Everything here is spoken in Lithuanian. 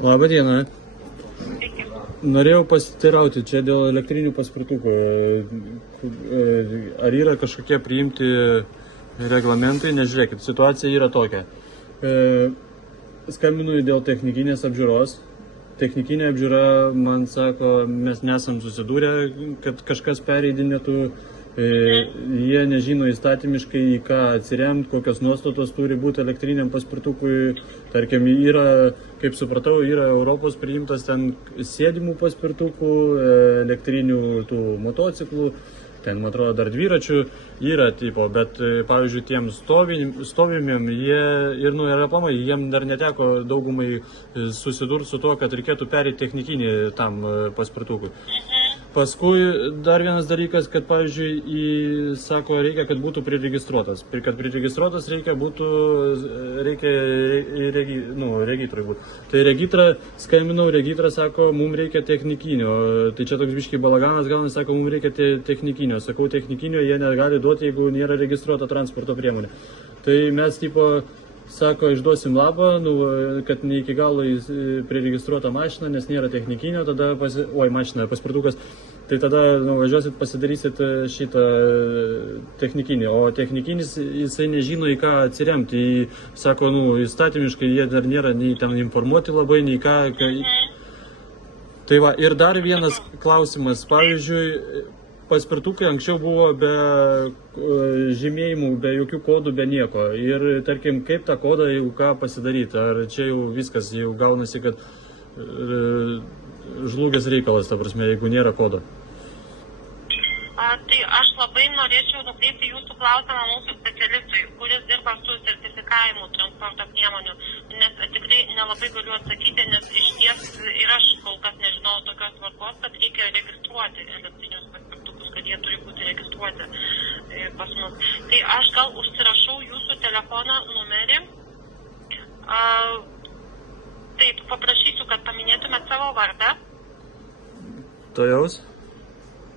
Labą dieną. Sveiki. Norėjau pasiteirauti čia dėl elektrinių paspirtukų. Ar yra kažkokie priimti reglamentai? Nežiūrėkit, situacija yra tokia. Skambinu dėl technikinės apžiūros. Technikinė apžiūra man sako, mes nesam susidūrę, kad kažkas pereidinėtų. Jie nežino įstatymiškai, į ką atsiremt, kokios nuostatos turi būti elektriniam paspirtukui. Tarkim, yra, kaip supratau, yra Europos priimtas ten sėdimų paspirtukų, elektrinių tų motociklų, ten, man atrodo, dar dviračių yra tipo, bet, pavyzdžiui, tiem stovimiem, jie ir, yra aplamai, jiem dar neteko daugumai susidurti su tuo, kad reikėtų pereiti technikinį tam paspirtukui. Paskui dar vienas dalykas, kad, pavyzdžiui, sako, reikia, kad būtų priregistruotas. Kad priregistruotas reikia regitrui būti. Tai regitrą, skambinau, regitrą sako, mums reikia technikinio. Tai čia toks biškai balaganas gauna, sako, mums reikia technikinio. Sakau, technikinio jie negali duoti, jeigu nėra registruota transporto priemonė. Tai mes, tipo, sako, išduosim labą, kad ne iki galo priregistruota mašina, nes nėra technikinio, tada, mašina, paspirtukas, tai tada važiuosit, pasidarysit šitą technikinį, o technikinis jisai nežino, į ką atsiremti. Sako, įstatymiškai jie dar nėra nei ten informuoti labai, nei ką. Tai va, ir dar vienas klausimas, pavyzdžiui, paspirtukai anksčiau buvo be žymėjimų, be jokių kodų, be nieko. Ir, tarkim, kaip tą kodą jau ką pasidaryti? Ar čia jau viskas, jau gaunasi, kad žlugęs reikalas, ta prasme, jeigu nėra kodo? Tai aš labai norėčiau nukreipti jūsų klausimą mūsų specialistui, kuris dirba su sertifikavimu transporto priemonių, nes tikrai nelabai galiu atsakyti, nes iš ties ir aš kol kas nežinau tokios tvarkos, kad reikia registruoti elektrinius paspirtukus, kad jie turi būti registruoti pas mus. Tai aš gal užsirašau jūsų telefono numerį. Taip, paprašysiu, kad paminėtumėt savo vardą. To jaus?